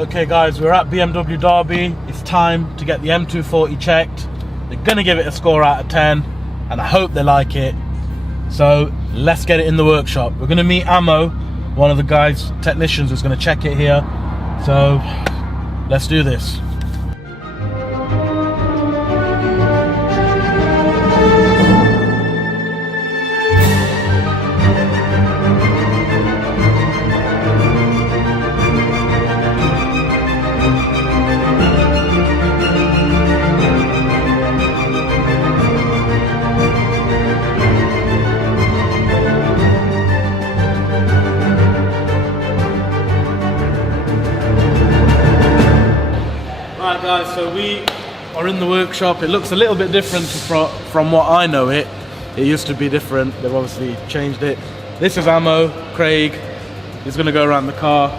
Okay guys, we're at BMW Derby. It's time to get the M240 checked. They're gonna give it a score out of 10 and I hope they like it. So let's get it in the workshop. We're gonna meet Ammo, one of the guys, technicians who's gonna check it here. So let's do this. Alright guys, so we are in the workshop. It looks a little bit different from what I know it. It used to be different, they've obviously changed it. This is Ammo, Craig. He's going to go around the car.